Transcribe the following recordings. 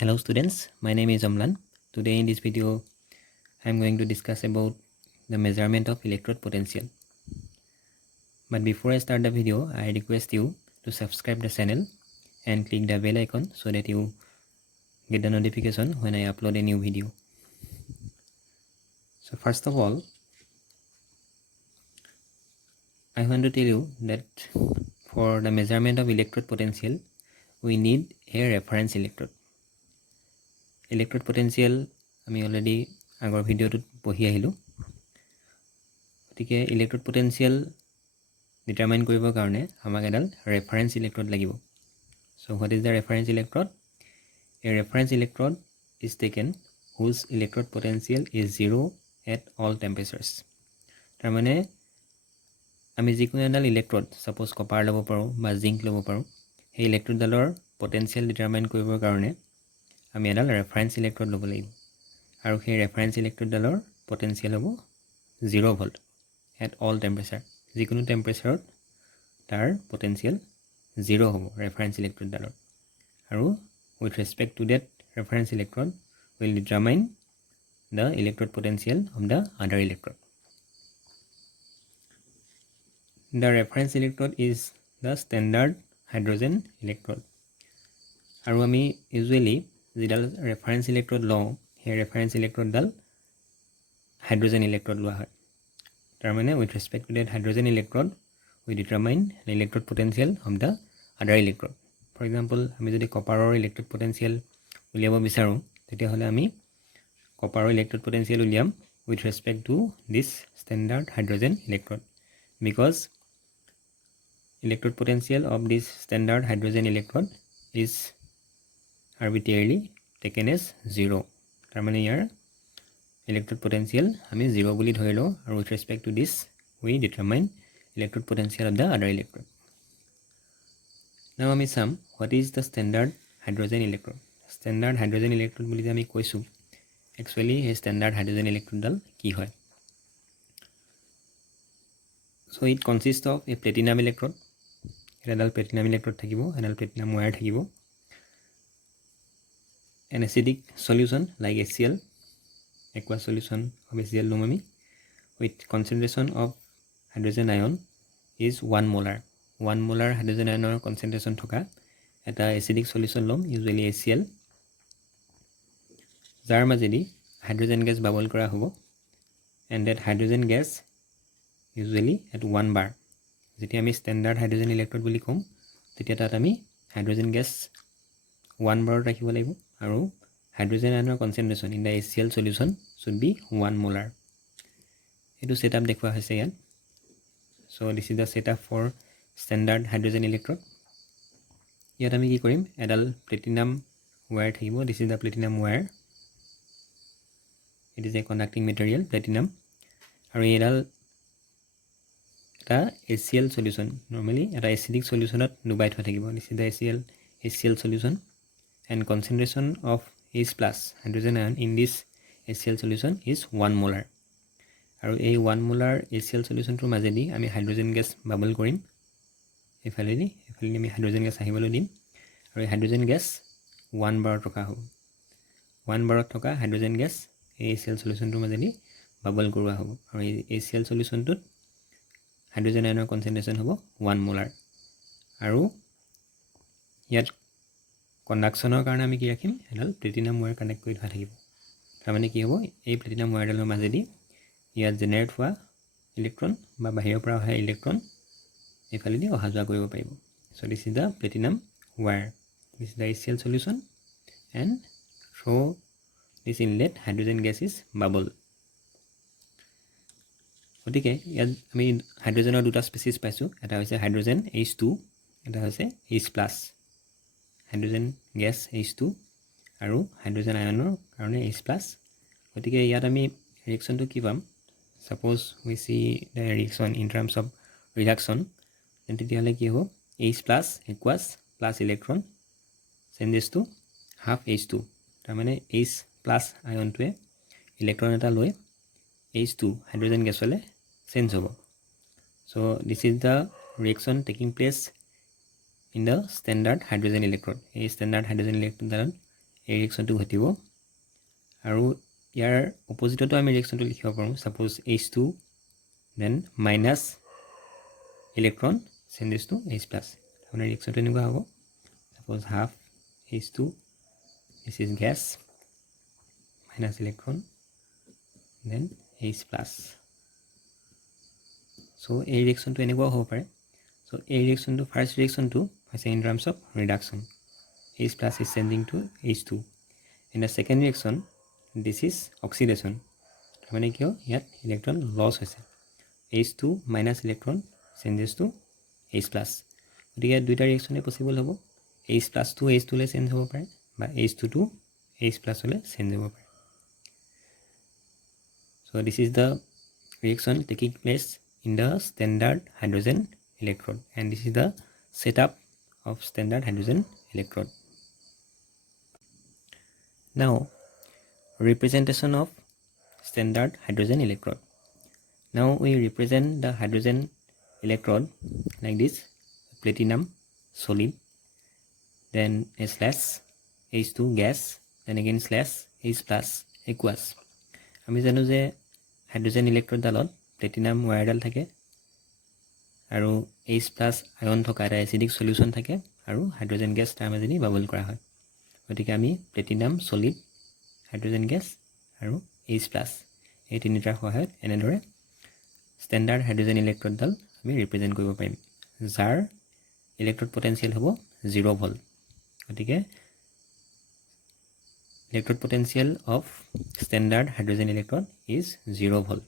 Hello students, my name is Amlan. Today in this video, I am going to discuss about the measurement of electrode potential. But before I start the video, I request you to subscribe the channel and click the bell icon so that you get the notification when I upload a new video. So first of all, I want to tell you that for the measurement of electrode potential, we need a reference electrode. Electrode potential আমি already আগৰ ভিডিওটোত পঢ়ি আহিলো গতিকে electrode potential determine কৰিবৰ কাৰণে আমাক এডাল reference electrode লাগিব so what is the reference electrode a reference electrode is taken whose electrode potential is 0 at all temperatures তাৰ মানে আমি যিকোনো এডাল ইলেক্ট্ৰড সাপোজ কপাৰ ল'ব পাৰো বা জিংক ল'ব পাৰো এই ইলেক্ট্ৰডডালৰ পটেনশিয়াল ডিটাৰমাইন কৰিবৰ কাৰণে আমি এডাল ৰেফাৰেন্স ইলেক্ট্ৰড ল'ব লাগিব আৰু সেই ৰেফাৰেন্স ইলেক্ট্ৰডডালৰ পটেনশিয়াল হ'ব 0 ভোল্ট at all temperature যিকোনো টেম্পাৰেচাৰত তাৰ পটেনশিয়াল 0 হ'ব ৰেফাৰেন্স ইলেক্ট্ৰডডালৰ আৰু with respect to that reference electrode will determine the electrode potential of the other electrode. The reference electrode is the standard hydrogen electrode. আৰু আমি usually যিডাল reference electrode লওঁ সেই reference electrode ডাল hydrogen electrode লোৱা হয় তাৰ মানে with respect to that hydrogen electrode we determine the electrode potential of the other electrode. For example, আমি যদি কপাৰৰ ইলেক্ট্ৰড পটেনশিয়াল উলিয়াব বিচাৰো তেতিয়াহলে আমি কপাৰৰ ইলেক্ট্ৰড পটেনশিয়াল উলিয়াম with respect to this standard hydrogen electrode because electrode potential of this standard hydrogen electrode is arbitrarily taken as 0 তাৰ মানে ইয়াৰ electrode potential আমি 0 বুলি ধৰি লওঁ আৰু with respect to this we determine electrode potential of the other electrode. Now আমি চাম what is the standard hydrogen electrode. Standard hydrogen electrode বুলি যে আমি কৈছো actually এই standard hydrogen electrode ডাল কি হয় so it consists of a platinum electrode এডাল platinum electrode থাকিব এডাল platinum wire থাকিব an acidic solution like HCl aqueous solution of HCl lumami with concentration of hydrogen ion is 1 molar 1 molar hydrogen ion concentration thoka eta acidic solution lom usually HCl jar majedi hydrogen gas bubble kora hobo and that hydrogen gas usually at 1 bar jeti ami standard hydrogen electrode boli kom tetia tat ami hydrogen gas 1 bar rakhibo laibo aru hydrogen ion concentration in the HCl solution should be 1 molar. Etu setup dekhwa hoise yan. So this is the setup for standard hydrogen electrode. Yat ami ki korim edal platinum wire thakibo. This is the platinum wire. It is a conducting material platinum. Aru edal eta HCl solution normally eta acidic solution at dubai thwa thakibo. This is the HCl solution and concentration of H plus hydrogen ion in this HCl solution is 1 molar. আৰু এই 1 molar HCl solution টোৰ মাজেদি আমি hydrogen gas bubble কৰিম এফালেদি আমি hydrogen gas আহিবলৈ দিম আৰু এই হাইড্ৰোজেন গ্যাস 1 bar থকা হ'ব 1 bar থকা হাইড্ৰোজেন গ্যাস এই HCl solution টোৰ মাজেদি বাবল কৰোৱা হ'ব আৰু এই HCl solution টোত হাইড্ৰোজেন আয়নৰ কনসেন্ট্ৰেচন হ'ব 1 molar আৰু ইয়াত কন্ডাকশনৰ কাৰণে আমি কি ৰাখিম এডাল প্লাটিনাম ওয়্যাৰ কানেক্ট কৰি থোৱা থাকিব তাৰ মানে কি হ'ব এই প্লাটিনাম ওয়্যাৰডালৰ মাজেদি ইয়াত জেনাৰেট হোৱা ইলেক্ট্ৰন বা বাহিৰৰ পৰা অহা ইলেক্ট্ৰন এফালেদি অহা যোৱা কৰিব পাৰিব so this is the platinum wire this is the HCl solution and through this inlet hydrogen gas is bubble গতিকে ইয়াত আমি হাইড্ৰোজেনৰ দুটা স্পেচিছ পাইছো এটা হৈছে হাইড্ৰোজেন H2 এটা হৈছে H+ hydrogen gas H2 আৰু hydrogen আয়নৰ কাৰণে H+ গতিকে ইয়াত আমি reaction to কি পাম suppose we see the reaction in terms of reduction then তেতিয়াহলে কি হ'ব H+ aqueous plus electron changes to half H2 তাৰ মানে H+ আয়নটোৱে ইলেক্ট্ৰন এটা লৈ H2 hydrogen gas হলে চেঞ্জ হ'ব so this is the reaction taking place in the standard hydrogen electrode. A standard hydrogen electrode এই ৰিয়েকশ্যনটো ঘটিব আৰু ইয়াৰ অপজিটতো আমি ৰিয়েকশ্যনটো লিখিব পাৰোঁ suppose H2 then minus electron changes to H plus আপোনাৰ ৰিয়েকশ্যনটো এনেকুৱা হ'ব suppose half H2 this is gas minus electron then H plus so এই ৰিয়েকশ্যনটো এনেকুৱা হ'ব পাৰে so এই ৰিয়েকশ্যনটো ফাৰ্ষ্ট ৰিয়েকশ্যনটো হৈছে in terms of reduction H plus is sending to H2 in the second reaction this is oxidation মানে কিয় ইয়াত electron loss হৈছে H2 minus electron changes to H plus গতিকে দুইটা ৰিয়েকশ্যনে পসিবল হ'ব H plus to H2 লে change হ'ব পাৰে বা H2 to H plus লে চেঞ্জ হ'ব পাৰে so this is the reaction taking place in the standard hydrogen electrode and this is the setup of standard hydrogen electrode now representation of standard hydrogen electrode now we represent the hydrogen electrode like this platinum solid then a slash H2 gas then again slash H plus aqueous আমি জানো যে hydrogen electrode ডালত platinum ৱায়াৰডাল থাকে আৰু H plus আয়ন থকা এটা acidic solution থাকে আৰু হাইড্ৰোজেন গেছ তাৰ মাজেদি বাবল কৰা হয় গতিকে আমি প্লেটিনাম সলিড হাইড্ৰোজেন গেছ আৰু H প্লাছ এই তিনিটাৰ সহায়ত এনেদৰে ষ্টেণ্ডাৰ্ড হাইড্ৰোজেন ইলেক্ট্ৰডডাল আমি ৰিপ্ৰেজেণ্ট কৰিব পাৰিম যাৰ ইলেক্ট্ৰড পটেনচিয়েল হ'ব 0 ভোল্ট গতিকে electrode potential of standard hydrogen electrode is 0 volt.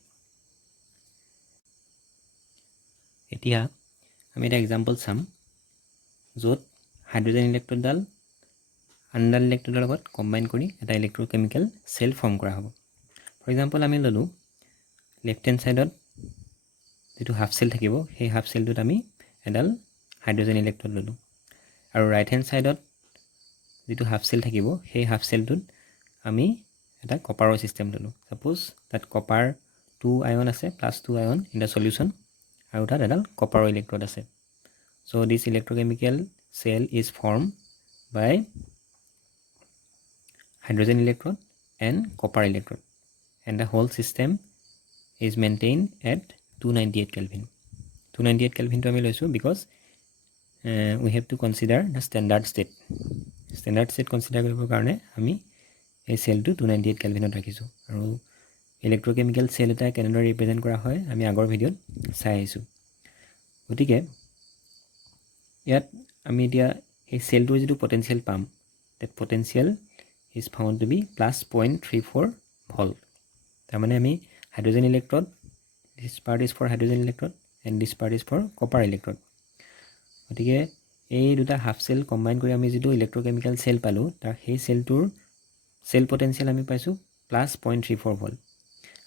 এতিয়া আমি এটা এক্সাম্পল চাম য'ত হাইড্ৰোজেন ইলেক্ট্ৰডডাল আনডাল ইলেক্ট্ৰডৰ লগত কম্বাইন কৰি এটা ইলেক্ট্ৰকেমিকেল সেল ফৰ্ম কৰা হ'ব ফৰ এক্সাম্পল আমি ললো লেফট হেণ্ড সাইডত যেটো হাফ সেল থাকিব সেই হাফ সেলটোত আমি এডাল হাইড্ৰোজেন ইলেক্ট্ৰড ললো আৰু ৰাইট হেণ্ড সাইডত যেটো হাফ সেল থাকিব সেই হাফ সেলটোত আমি এটা কপাৰৰ সিস্টেম ললো সাপোজ that copper 2 ion আছে +2 ion in the solution আৰু তাত এডাল কপাৰৰ ইলেক্ট্ৰড আছে so this electrochemical cell is formed by hydrogen electrode and copper electrode and the whole system is maintained at 298 Kelvin 298 Kelvin to আমি লৈছো because we have to consider the standard state consider কৰিবৰ কাৰণে আমি এই সেলটো 298 কেলভিনত ৰাখিছো আৰু ইলেক্ট্ৰকেমিকেল cell এটা কেনেদৰে ৰিপ্ৰেজেন্ট কৰা হয় আমি আগৰ ভিডিঅত চাই আহিছো গতিকে ইয়াত আমি এতিয়া এই সেলটোৰ যেটো পটেনচিয়েল পাম that potential is found to be +0.34 volt তাৰ মানে আমি hydrogen electrode this part is for hydrogen electrode and this part is for copper electrode গতিকে এই দুটা হাফ সেল কম্বাইন কৰি আমি যেটো ইলেক্ট্ৰকেমিকেল সেল পালো তাৰ সেই সেলটোৰ সেল পটেনচিয়েল আমি পাইছো +0.34 ভোল্ট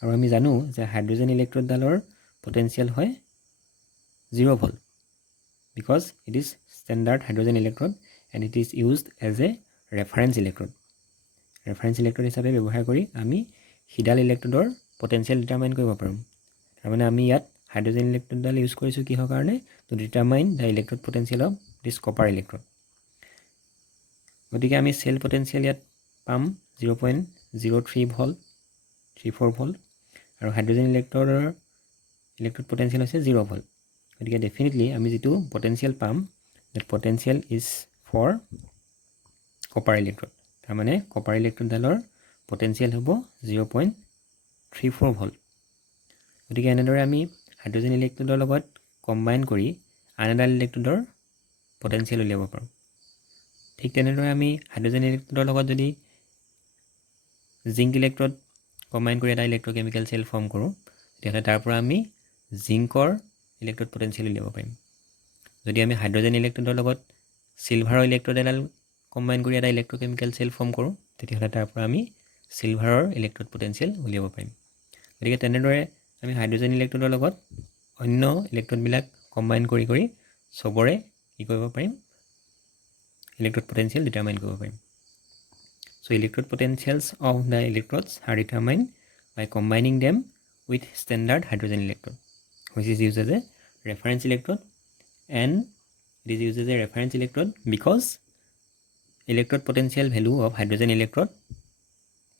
আৰু আমি জানো যে হাইড্ৰোজেন ইলেক্ট্ৰড ডালৰ পটেনচিয়েল হয় 0 volt because it is standard hydrogen electrode and it is used as a reference electrode হিচাপে ব্যৱহাৰ কৰি আমি হিডাল ইলেক্ট্ৰডৰ পটেনচিয়েল ডিটাৰমাইন কৰিব পাৰোঁ তাৰ মানে আমি ইয়াত হাইড্ৰোজেন ইলেক্ট্ৰড ডাল ইউজ কৰিছো কিহৰ কাৰণে to determine the electrode potential of this copper electrode গতিকে আমি সেল পটেনচিয়েল ইয়াত পাম 0.03 ভোল্ট 34 ভোল্ট আৰু হাইড্ৰোজেন ইলেক্ট্ৰডৰ ইলেক্ট্ৰড পটেনচিয়েল হৈছে 0 ভোল্ট গতিকে ডেফিনেটলি আমি যেটো পটেনচিয়েল পাম that potential is for copper electrode তাৰ মানে কপাৰ ইলেক্ট্ৰড ডালৰ পটেনচিয়েল হ'ব 0.34 ভোল্ট গতিকে এনেদৰে আমি হাইড্ৰোজেন ইলেক্ট্ৰডৰ লগত কম্বাইন কৰি আন এডাল ইলেক্ট্ৰডৰ পটেনচিয়েল উলিয়াব পাৰোঁ ঠিক তেনেদৰে আমি হাইড্ৰোজেন ইলেক্ট্ৰডৰ লগত যদি জিংক ইলেক্ট্ৰড কম্বাইন কৰি এটা ইলেক্ট্ৰকেমিকেল সেল ফৰ্ম কৰোঁ তেতিয়াহ'লে তাৰ পৰা আমি জিংকৰ ইলেক্ট্ৰড পটেনচিয়েল উলিয়াব পাৰিম যদি আমি হাইড্ৰোজেন ইলেক্ট্ৰডৰ লগত সিলভাৰৰ ইলেক্ট্ৰড এডাল কম্বাইন কৰি এটা ইলেক্ট্ৰকেমিকেল সেল ফৰ্ম কৰোঁ তেতিয়াহ'লে তাৰ পৰা আমি সিলভাৰৰ ইলেক্ট্ৰড পটেনচিয়েল উলিয়াব পাৰিম গতিকে তেনেদৰে আমি হাইড্ৰোজেন ইলেক্ট্ৰডৰ লগত অন্য ইলেক্ট্ৰডবিলাক কম্বাইন কৰি সবৰে কি কৰিব পাৰিম electrode potential determine কৰিব পাৰিম so electrode potentials of the electrodes are determined by combining them with standard hydrogen electrode which is used as a reference electrode and it is used as a reference electrode because electrode potential value of hydrogen electrode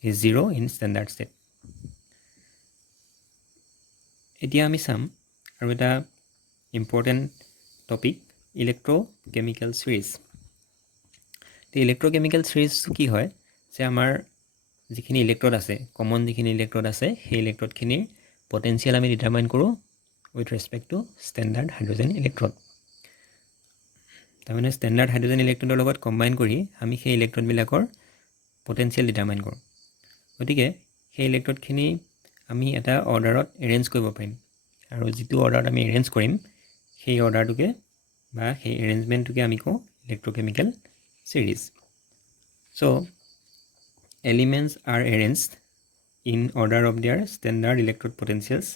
is 0 in standard state. এতিয়া আমি চাম আৰু এটা important topic ইলেক্ট্ৰকেমিকেল সিৰিজ। তো ইলেক্ট্ৰকেমিকেল সিৰিজ কি হয় যে আমাৰ যিখিনি ইলেক্ট্ৰড আছে কমন যিখিনি ইলেক্ট্ৰড আছে সেই ইলেক্ট্ৰডখিনিৰ পটেনচিয়েল আমি ডিটাৰমাইন কৰোঁ with respect two standard hydrogen electrode. তাৰমানে ষ্টেণ্ডাৰ্ড হাইড্ৰজেন ইলেক্ট্ৰডৰ লগত কম্বাইন কৰি আমি সেই ইলেক্ট্ৰডবিলাকৰ পটেনচিয়েল ডিটাৰমাইন কৰোঁ। গতিকে সেই ইলেক্ট্ৰডখিনি আমি এটা অৰ্ডাৰত এৰেঞ্জ কৰিব পাৰিম আৰু যিটো অৰ্ডাৰত আমি এৰেঞ্জ কৰিম সেই অৰ্ডাৰটোকে বা সেই এৰেঞ্জমেণ্টটোকে আমি কওঁ ইলেক্ট্ৰকেমিকেল সিৰিজ। চ' elements are arranged in order of their standard electrode potentials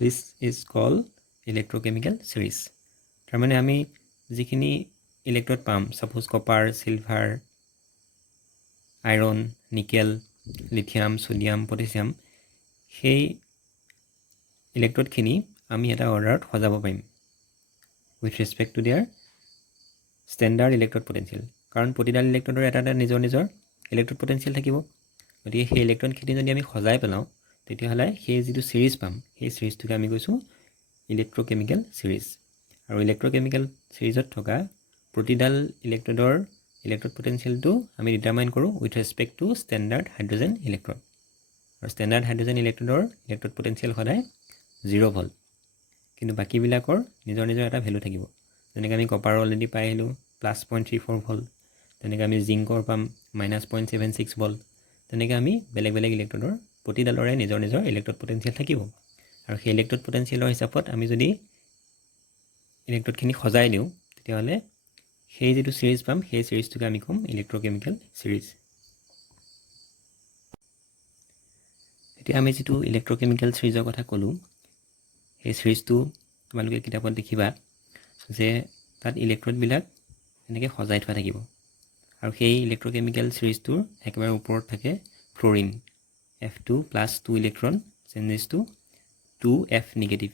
which is called electrochemical series. তাৰমানে আমি যিখিনি ইলেক্ট্ৰড পাম suppose copper silver iron nickel lithium sodium potassium সেই ইলেক্ট্ৰডখিনি আমি এটা অৰ্ডাৰত সজাব পাৰিম with respect to their standard electrode potential. কাৰণ প্ৰতিডাল ইলেক্ট্ৰডৰ এটা এটা নিজৰ নিজৰ ইলেক্ট্ৰড পটেনচিয়েল থাকিব। গতিকে সেই ইলেক্ট্ৰনখিনি যদি আমি সজাই পেলাওঁ তেতিয়াহ'লে সেই যিটো সিৰিজ পাম সেই সিৰিজটোকে আমি কৈছোঁ ইলেক্ট্ৰকেমিকেল সিৰিজ। আৰু ইলেক্ট্ৰকেমিকেল সিৰিজত থকা প্ৰতিডাল ইলেক্ট্ৰডৰ ইলেক্ট্ৰড পটেনচিয়েলটো আমি ডিটাৰমাইন কৰোঁ with respect two standard hydrogen electrode. আৰু ষ্টেণ্ডাৰ্ড হাইড্ৰজেন ইলেক্ট্ৰডৰ ইলেক্ট্ৰড পটেনচিয়েল সদায় 0 ভল্ট, কিন্তু বাকীবিলাকৰ নিজৰ নিজৰ এটা ভেলু থাকিব। যেনেকৈ আমি কপাৰ অলৰেডি পাই আহিলোঁ +0.34 ভল্ট, তেনেকৈ আমি জিংকৰ পাম -0.76 ভল্ট। তেনেকৈ আমি বেলেগ বেলেগ ইলেক্ট্ৰডৰ প্ৰতিডালৰে নিজৰ নিজৰ ইলেক্ট্ৰড পটেনচিয়েল থাকিব। আৰু সেই ইলেক্ট্ৰড পটেনচিয়েলৰ হিচাপত আমি যদি ইলেক্ট্ৰডখিনি সজাই দিওঁ তেতিয়াহ'লে সেই যিটো সিৰিজ পাম সেই সিৰিজটোকে আমি ক'ম ইলেক্ট্ৰকেমিকেল সিৰিজ। এতিয়া আমি যিটো ইলেক্ট্ৰকেমিকেল সিৰিজৰ কথা ক'লোঁ সেই সিৰিজটো তোমালোকে কিতাপত দেখিবা যে তাত ইলেক্ট্ৰডবিলাক এনেকৈ সজাই থোৱা থাকিব। আৰু সেই ইলেক্ট্ৰকেমিকেল সিৰিজটোৰ একেবাৰে ওপৰত থাকে fluorine F2+2 electron changes to 2F negative.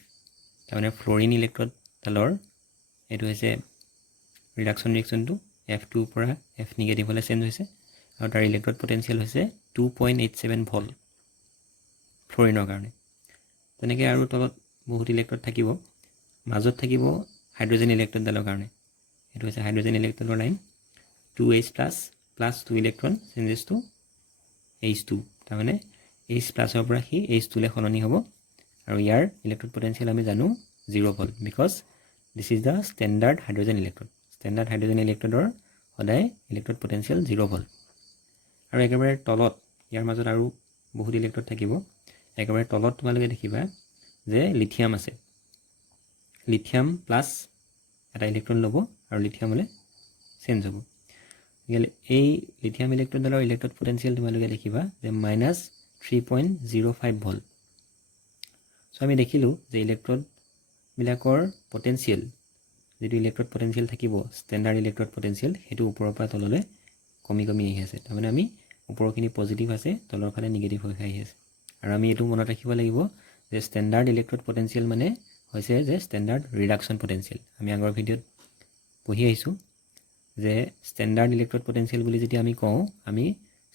তাৰমানে ফ্ল'ৰিন ইলেক্ট্ৰডডালৰ এইটো হৈছে ৰিডাকশ্যন ৰিয়েকশ্যনটো F2 পৰা F নিগেটিভলৈ চেঞ্জ হৈছে আৰু তাৰ ইলেক্ট্ৰড পটেনচিয়েল হৈছে 2.87 ভল্ট ফ্ল'ৰিনৰ কাৰণে। তেনেকৈ আৰু তলত বহুত ইলেক্ট্ৰড থাকিব, মাজত থাকিব হাইড্ৰজেন ইলেক্ট্ৰডডালৰ কাৰণে। এইটো হৈছে হাইড্ৰজেন ইলেক্ট্ৰডৰ line 2H++2 electron changes to H2। তাৰমানে H+ৰ পৰা সি H2লৈ সলনি হ'ব আৰু ইয়াৰ ইলেক্ট্ৰড পটেনচিয়েল আমি জানো 0 volt because this is the standard hydrogen electrode. Standard hydrogen ইলেক্ট্ৰডৰ সদায় ইলেক্ট্ৰড পটেনচিয়েল 0 ভল্ট। আৰু একেবাৰে তলত ইয়াৰ মাজত আৰু বহুত ইলেক্ট্ৰড থাকিব। একেবাৰে তলত তোমালোকে দেখিবা যে লিথিয়াম আছে, লিথিয়াম প্লাছ এটা ইলেক্ট্ৰন ল'ব আৰু লিথিয়ামলৈ চেঞ্জ হ'ব। এই লিথিয়াম ইলেক্ট্ৰডডালৰ ইলেক্ট্ৰড পটেনচিয়েল তোমালোকে দেখিবা যে -3.05 ভল্ট। চ' আমি দেখিলোঁ যে ইলেক্ট্ৰডবিলাকৰ পটেনচিয়েল যিটো ইলেক্ট্ৰড পটেনচিয়েল থাকিব ষ্টেণ্ডাৰ্ড ইলেক্ট্ৰড পটেনচিয়েল সেইটো ওপৰৰ পৰা তললৈ কমি কমি আহি আছে। তাৰমানে আমি ওপৰখিনি পজিটিভ আছে তলৰ ফালে নিগেটিভ হৈ আহি আছে। আৰু আমি এইটো মনত ৰাখিব লাগিব যে ষ্টেণ্ডাৰ্ড ইলেক্ট্ৰড পটেনচিয়েল মানে হৈছে যে ষ্টেণ্ডাৰ্ড ৰিডাকশ্যন পটেনচিয়েল। আমি আগৰ ভিডিঅ'ত পঢ়ি আহিছোঁ যে ষ্টেণ্ডাৰ্ড ইলেক্ট্ৰড পটেনচিয়েল বুলি যেতিয়া আমি কওঁ আমি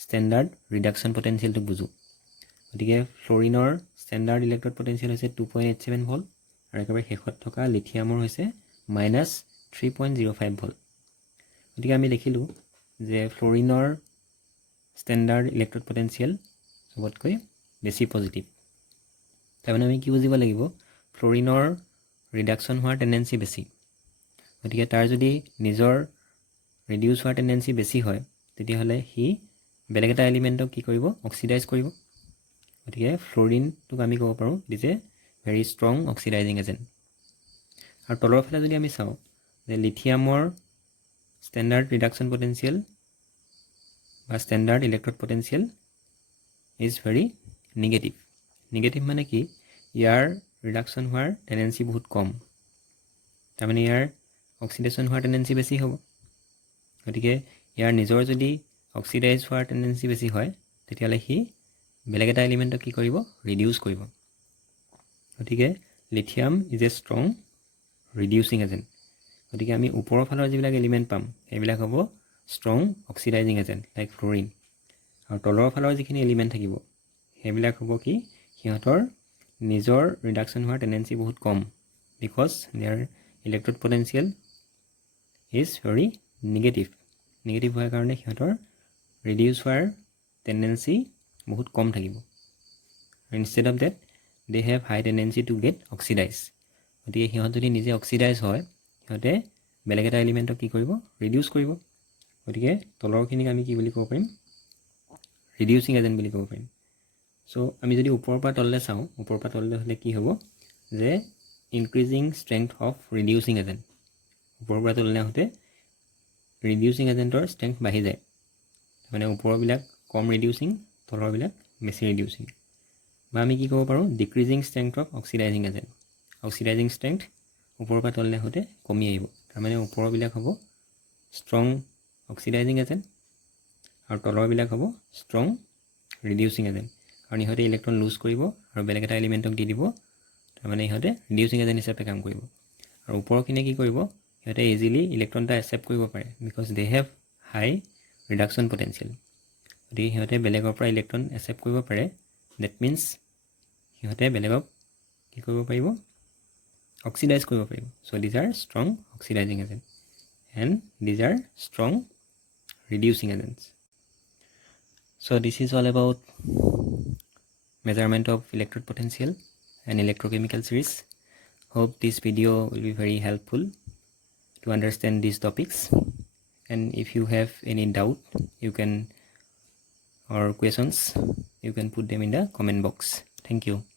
ষ্টেণ্ডাৰ্ড ৰিডাকশ্যন পটেনচিয়েলটোক বুজোঁ। গতিকে ফ্ল'ৰিনৰ ষ্টেণ্ডাৰ্ড ইলেক্ট্ৰড পটেনচিয়েল হৈছে 2.87 ভল্ট আৰু একেবাৰে শেষত থকা লিথিয়ামৰ হৈছে -3.05 ভল্ট। গতিকে আমি দেখিলোঁ যে ফ্ল'ৰিনৰ ষ্টেণ্ডাৰ্ড ইলেক্ট্ৰড পটেনচিয়েল চবতকৈ বেছি পজিটিভ। তাৰমানে আমি কি বুজিব লাগিব ফ্ল'ৰিনৰ ৰিডাকশ্যন হোৱাৰ টেণ্ডেঞ্চি বেছি। গতিকে তাৰ যদি নিজৰ ৰিডিউচ হোৱাৰ টেণ্ডেঞ্চি বেছি হয় তেতিয়াহ'লে সি বেলেগ এটা এলিমেণ্টক কি কৰিব অক্সিডাইজ কৰিব। গতিকে ফ্ল'ৰিনটোক আমি ক'ব পাৰোঁ it is a very strong oxidizing agent. আৰু তলৰ ফালে যদি আমি চাওঁ যে লিথিয়ামৰ ষ্টেণ্ডাৰ্ড ৰিডাকশ্যন পটেনচিয়েল বা standard electrode potential is very negative. Negative মানে কি ইয়াৰ ৰিডাকশ্যন হোৱাৰ টেণ্ডেঞ্চি বহুত কম, তাৰমানে ইয়াৰ অক্সিডেশ্যন হোৱাৰ টেণ্ডেঞ্চি বেছি হ'ব। গতিকে ইয়াৰ নিজৰ যদি অক্সিডাইজ হোৱাৰ টেণ্ডেঞ্চি বেছি হয় তেতিয়াহ'লে সি বেলেগ এটা এলিমেণ্টক কি কৰিব ৰিডিউচ কৰিব। গতিকে lithium is a strong reducing agent. গতিকে আমি ওপৰৰ ফালৰ যিবিলাক এলিমেণ্ট পাম সেইবিলাক হ'ব strong oxidizing agent like fluorine. আৰু তলৰ ফালৰ যিখিনি এলিমেণ্ট থাকিব সেইবিলাক হ'ব কি সিহঁতৰ নিজৰ ৰিডাকশ্যন হোৱাৰ টেণ্ডেঞ্চি বহুত কম because their electrode potential is very negative হোৱাৰ কাৰণে সিহঁতৰ ৰিডিউচ হোৱাৰ টেণ্ডেঞ্চি বহুত কম থাকিব instead of that they have high tendency to get oxidize গতিকে সিহঁত যদি নিজে অক্সিডাইজ হয় সিহঁতে বেলেগ এটা এলিমেণ্টক কি কৰিব ৰিডিউচ কৰিব গতিকে তলৰখিনিক আমি কি বুলি ক'ব পাৰিম ৰিডিউচিং এজেণ্ট বুলি ক'ব পাৰিম চ' আমি যদি ওপৰৰ পৰা তললৈ চাওঁ ওপৰৰ পৰা তললৈ হ'লে কি হ'ব যে increasing strength of reducing agent ওপৰৰ পৰা তললৈ আহোঁতে ৰিডিউচিং এজেণ্টৰ ষ্ট্ৰেংথ বাঢ়ি যায় মানে ওপৰবিলাক কম ৰিডিউচিং তলৰবিলাক বেছি ৰিডিউচিং বা আমি কি ক'ব পাৰোঁ decreasing strength of oxidising agent oxidising strength ওপৰৰ পৰা তললৈ আহোঁতে কমি আহিব তাৰমানে ওপৰবিলাক হ'ব ষ্ট্ৰং অক্সিডাইজিং এজেণ্ট আৰু তলৰবিলাক হ'ব ষ্ট্ৰং ৰিডিউচিং এজেণ্ট কাৰণ ইহঁতে ইলেক্ট্ৰন লুজ কৰিব আৰু বেলেগ এটা এলিমেণ্টক দি দিব তাৰমানে ইহঁতে ৰিডিউচিং এজেণ্ট হিচাপে কাম কৰিব আৰু ওপৰখিনিয়ে কি কৰিব সিহঁতে ইজিলি ইলেক্ট্ৰন এটা একচেপ্ট কৰিব পাৰে because they have high reduction potential গতিকে সিহঁতে বেলেগৰ পৰা ইলেক্ট্ৰন একচেপ্ট কৰিব পাৰে ডেট মিনছ সিহঁতে বেলেগক কি কৰিব পাৰিব অক্সিডাইজ কৰিব পাৰিব so' these are strong oxidizing agent and these are strong reducing agents. So this is all about measurement of electrode potential and electrochemical series. Hope this video will be very helpful to understand these topics, and if you have any doubt you can or questions you can put them in the comment box. Thank you.